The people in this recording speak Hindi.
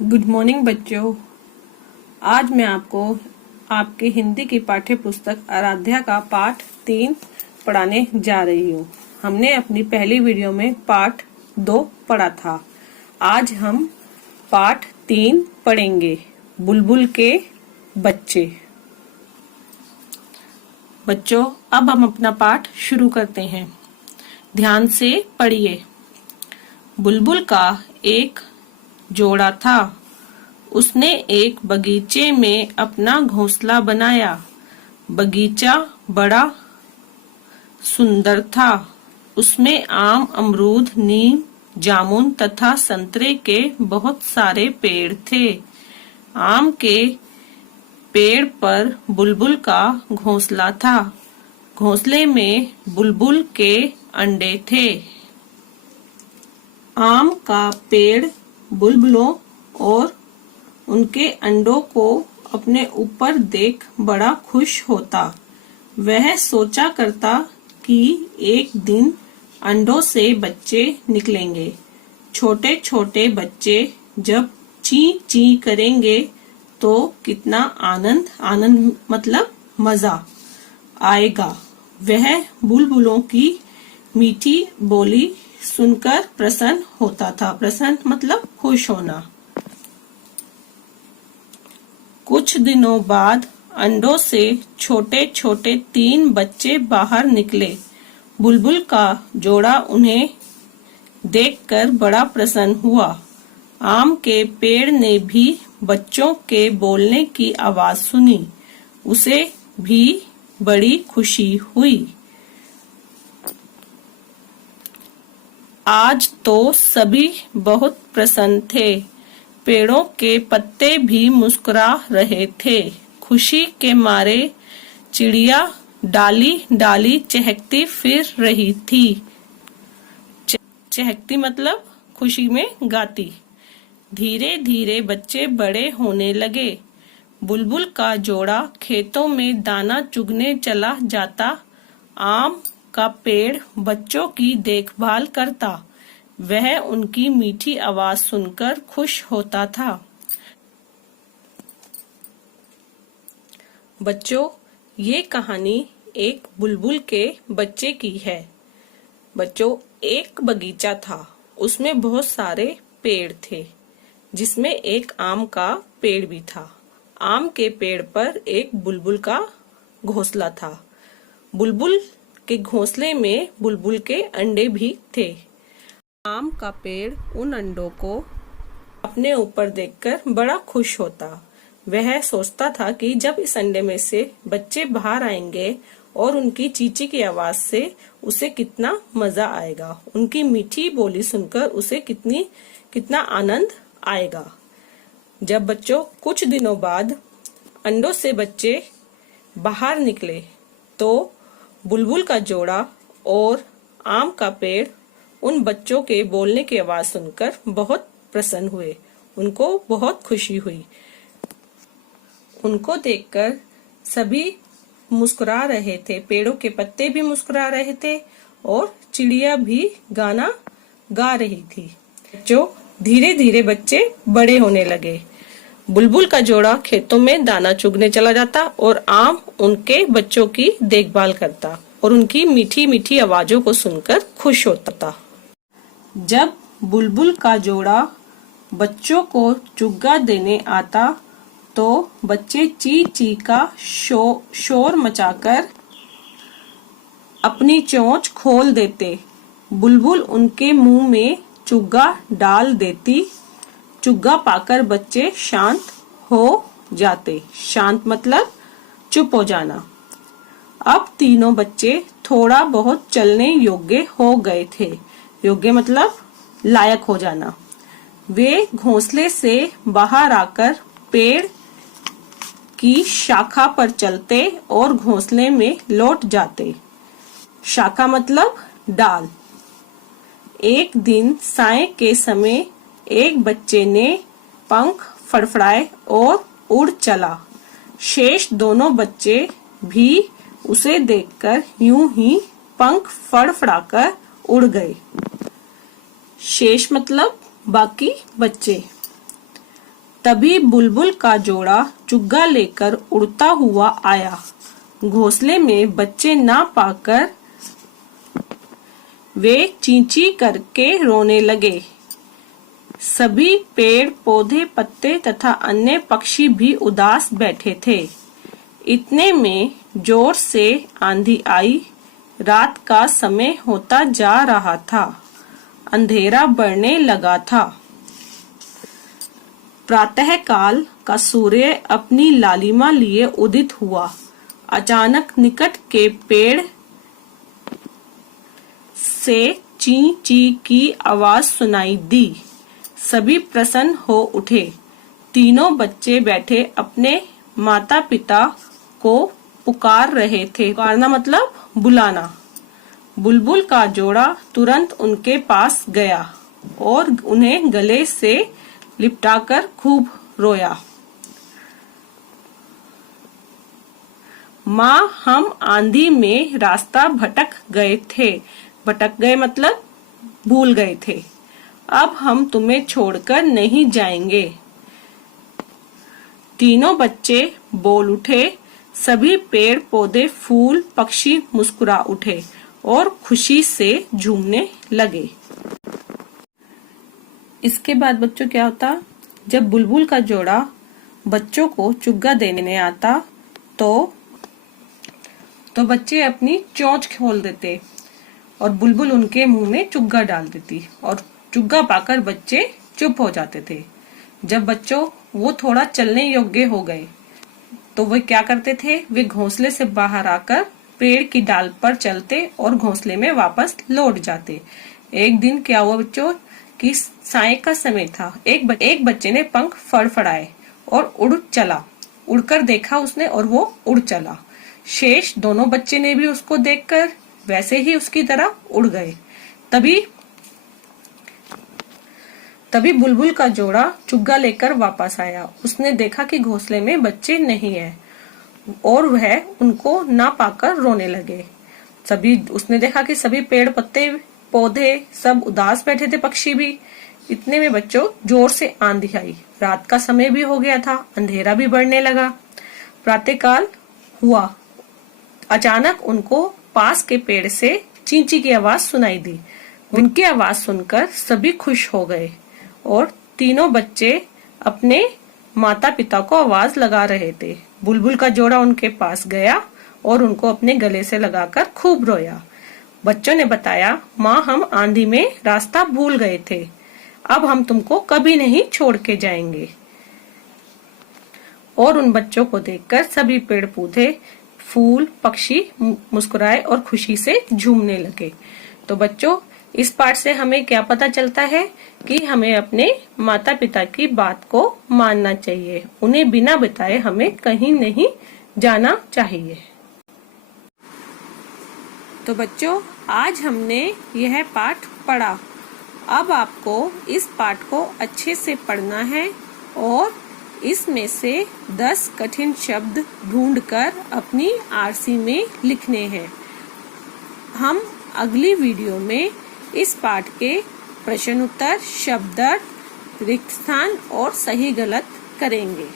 गुड मॉर्निंग बच्चों। आज मैं आपको आपके हिंदी की पाठ्य पुस्तक आराध्या का पाठ 3 पढ़ाने जा रही हूँ। हमने अपनी पहली वीडियो में पाठ 2 पढ़ा था। आज हम पाठ 3 पढ़ेंगे, बुलबुल के बच्चे। बच्चों, अब हम अपना पाठ शुरू करते हैं। ध्यान से पढ़िए। बुलबुल का एक जोड़ा था। उसने एक बगीचे में अपना घोंसला बनाया। बगीचा बड़ा सुंदर था। उसमें आम, अमरूद, नीम, जामुन तथा संतरे के बहुत सारे पेड़ थे। आम के पेड़ पर बुलबुल का घोंसला था। घोंसले में बुलबुल के अंडे थे। आम का पेड़ बुलबुलों और उनके अंडों को अपने ऊपर देख बड़ा खुश होता। वह सोचा करता कि एक दिन अंडों से बच्चे निकलेंगे। छोटे छोटे बच्चे जब ची ची करेंगे तो कितना आनंद मतलब मजा आएगा। वह बुलबुलों की मीठी बोली सुनकर प्रसन्न होता था। प्रसन्न मतलब खुश होना। कुछ दिनों बाद अंडों से छोटे छोटे 3 बच्चे बाहर निकले। बुलबुल का जोड़ा उन्हें देखकर बड़ा प्रसन्न हुआ। आम के पेड़ ने भी बच्चों के बोलने की आवाज सुनी। उसे भी बड़ी खुशी हुई। आज तो सभी बहुत प्रसन्न थे। पेड़ों के पत्ते भी मुस्कुरा रहे थे। खुशी के मारे चिड़िया डाली डाली चहकती फिर रही थी। चहकती मतलब खुशी में गाती। धीरे धीरे बच्चे बड़े होने लगे। बुलबुल का जोड़ा खेतों में दाना चुगने चला जाता। आम का पेड़ बच्चों की देखभाल करता। वह उनकी मीठी आवाज सुनकर खुश होता था। बच्चों, ये कहानी एक बुलबुल के बच्चे की है। बच्चों, एक बगीचा था। उसमें बहुत सारे पेड़ थे, जिसमें एक आम का पेड़ भी था। आम के पेड़ पर एक बुलबुल का घोंसला था। बुलबुल के घोंसले में बुलबुल के अंडे भी थे। आम का पेड़ उन अंडों को अपने ऊपर देखकर बड़ा खुश होता। वह सोचता था कि जब इस अंडे में से बच्चे बाहर आएंगे और उनकी चींची की आवाज से उसे कितना मजा आएगा। उनकी मीठी बोली सुनकर उसे कितना आनंद आएगा। जब बच्चों कुछ दिनों बाद अंडों से बच्चे बाहर निकले तो बुलबुल का जोड़ा और आम का पेड़ उन बच्चों के बोलने की आवाज सुनकर बहुत प्रसन्न हुए। उनको बहुत खुशी हुई। उनको देखकर सभी मुस्कुरा रहे थे। पेड़ों के पत्ते भी मुस्कुरा रहे थे और चिड़िया भी गाना गा रही थी। जो धीरे धीरे बच्चे बड़े होने लगे। बुलबुल का जोड़ा खेतों में दाना चुगने चला जाता और आम उनके बच्चों की देखभाल करता और उनकी मीठी मीठी आवाजों को सुनकर खुश होता था। जब बुलबुल का जोड़ा बच्चों को चुग्गा देने आता तो बच्चे ची ची का शोर मचाकर अपनी चोंच खोल देते। बुलबुल उनके मुंह में चुग्गा डाल देती। चुग्गा पाकर बच्चे शांत हो जाते। शांत मतलब चुप हो जाना। अब तीनों बच्चे थोड़ा बहुत चलने योग्य हो गए थे। योग्य मतलब लायक हो जाना। वे घोंसले से बाहर आकर पेड़ की शाखा पर चलते और घोंसले में लौट जाते। शाखा मतलब डाल। एक दिन साय के समय एक बच्चे ने पंख फड़फड़ाए और उड़ चला। शेष दोनों बच्चे भी उसे देखकर यूं ही पंख फड़फड़ाकर उड़ गए। शेष मतलब बाकी बच्चे। तभी बुलबुल का जोड़ा चुग्गा लेकर उड़ता हुआ आया। घोंसले में बच्चे ना पाकर वे चींची करके रोने लगे। सभी पेड़ पौधे, पत्ते तथा अन्य पक्षी भी उदास बैठे थे। इतने में जोर से आंधी आई। रात का समय होता जा रहा था। अंधेरा बढ़ने लगा था। प्रातःकाल का सूर्य अपनी लालिमा लिए उदित हुआ। अचानक निकट के पेड़ से ची ची की आवाज सुनाई दी। सभी प्रसन्न हो उठे। तीनों बच्चे बैठे अपने माता पिता को पुकार रहे थे। पुकारना मतलब बुलाना। बुलबुल का जोड़ा तुरंत उनके पास गया और उन्हें गले से लिपटाकर खूब रोया। माँ, हम आंधी में रास्ता भटक गए थे। भटक गए मतलब भूल गए थे। अब हम तुम्हें छोड़कर नहीं जाएंगे। तीनों बच्चे बोल उठे। सभी पेड़ पौधे, फूल, पक्षी मुस्कुरा उठे और खुशी से झूमने लगे। इसके बाद बच्चों क्या होता, जब बुलबुल का जोड़ा बच्चों को चुग्गा देने आता तो बच्चे अपनी चोंच खोल देते और बुलबुल उनके मुंह में चुग्गा डाल देती और चुग्गा पाकर बच्चे चुप हो जाते थे। जब बच्चों वो थोड़ा चलने योग्य हो गए तो वे क्या करते थे, वे घोंसले से बाहर आकर पेड़ की डाल पर चलते और घोंसले में वापस लौट जाते। एक दिन क्या हुआ बच्चों कि साय का समय था। एक बच्चे ने पंख फड़फड़ाए और उड़ चला। उड़कर देखा उसने और वो उड़ चला। शेष दोनों बच्चे ने भी उसको देखकर वैसे ही उसकी तरह उड़ गए। तभी बुलबुल का जोड़ा चुग्गा लेकर वापस आया। उसने देखा कि घोंसले में बच्चे नहीं है और वह उनको ना पाकर रोने लगे। उसने देखा कि सभी पेड़ पत्ते पौधे सब उदास बैठे थे, पक्षी भी। इतने में बच्चों जोर से आंधी आई। रात का समय भी हो गया था। अंधेरा भी बढ़ने लगा। प्रातःकाल हुआ। अचानक उनको पास के पेड़ से चींची की आवाज सुनाई दी। उनकी आवाज सुनकर सभी खुश हो गए और तीनों बच्चे अपने माता पिता को आवाज लगा रहे थे। बुलबुल का जोड़ा उनके पास गया और उनको अपने गले से लगाकर खूब रोया। बच्चों ने बताया, माँ, हम आंधी में रास्ता भूल गए थे। अब हम तुमको कभी नहीं छोड़ के जाएंगे। और उन बच्चों को देखकर सभी पेड़ पौधे, फूल, पक्षी मुस्कुराए और खुशी से झूमने लगे। तो बच्चों, इस पाठ से हमें क्या पता चलता है कि हमें अपने माता पिता की बात को मानना चाहिए। उन्हें बिना बताए हमें कहीं नहीं जाना चाहिए। तो बच्चों, आज हमने यह पाठ पढ़ा। अब आपको इस पाठ को अच्छे से पढ़ना है और इसमें से 10 कठिन शब्द ढूंढकर अपनी आरसी में लिखने हैं। हम अगली वीडियो में इस पाठ के प्रश्न उत्तर, शब्दार्थ, रिक्त स्थान और सही गलत करेंगे।